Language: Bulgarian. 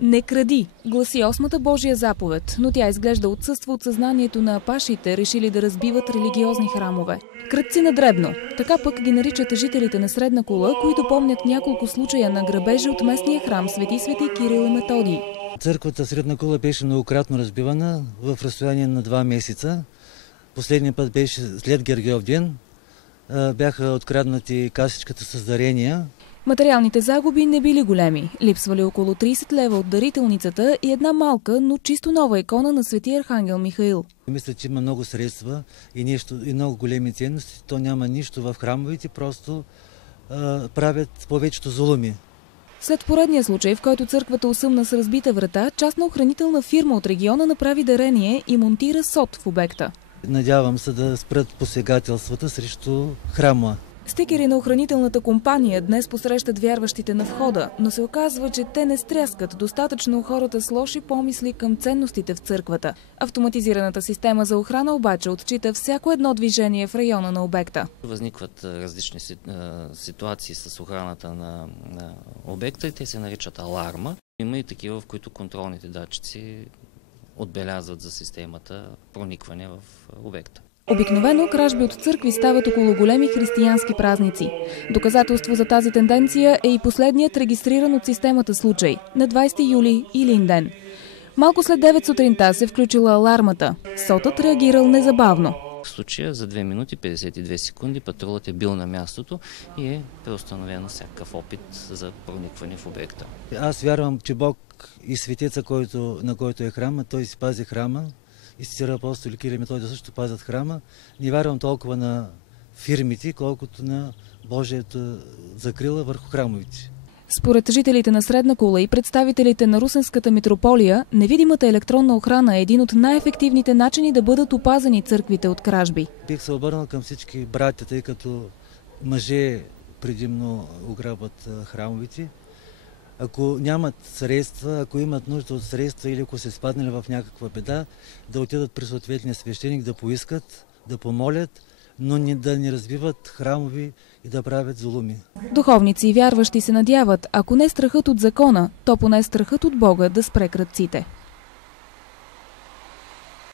Не кради, гласи 8-та Божия заповед, но тя изглежда отсъства от съзнанието на апашите, решили да разбиват религиозни храмове. Кръдци на дребно, така пък ги наричат жителите на Средна Кула, които помнят няколко случая на грабежи от местния храм Свети Кирил и Методий. Църквата Средна Кула беше многократно разбивана в разстояние на 2 месеца. Последния път беше след Гергьов ден. Бяха откраднати касичката с дарения. Материалните загуби не били големи. Липсвали около 30 лева от дарителницата и една малка, но чисто нова икона на Свети Архангел Михаил. Мисля, че има много средства и много големи ценности. То няма нищо в храмовете, просто правят повечето зулуми. След поредния случай, в който църквата осъмна с разбита врата, частна охранителна фирма от региона направи дарение и монтира сод в обекта. Надявам се да спрат посегателствата срещу храма. Стикери на охранителната компания днес посрещат вярващите на входа, но се оказва, че те не стряскат достатъчно хората с лоши помисли към ценностите в църквата. Автоматизираната система за охрана обаче отчита всяко едно движение в района на обекта. Възникват различни ситуации с охраната на обекта и те се наричат аларма. Има и такива, в които контролните датчици отбелязват за системата проникване в обекта. Обикновено кражби от църкви стават около големи християнски празници. Доказателство за тази тенденция е и последният регистриран от системата случай на 20 юли Илинден. Малко след 9 сутринта се включила алармата. Сотът реагирал незабавно. В случая за 2 минути 52 секунди патрулът е бил на мястото и е преустановен всякакъв опит за проникване в обекта. Аз вярвам, че Бог и светеца, на който е храма, той си пази храма. И сестра апостол Кирил и Методий също пазят храма. Не вярвам толкова на фирмите, колкото на Божията закрила върху храмовите. Според жителите на Средна Кула и представителите на Русенската митрополия, невидимата електронна охрана е един от най-ефективните начини да бъдат опазени църквите от кражби. Бих се обърнал към всички братя, тъй като мъже предимно ограбват храмовите. Ако нямат средства, ако имат нужда от средства или ако се спаднали в някаква беда, да отидат при съответния свещеник, да поискат, да помолят, но да не разбиват храмови и да правят зулуми. Духовници и вярващи се надяват, ако не страхът от закона, то поне страхът от Бога да спре крадците.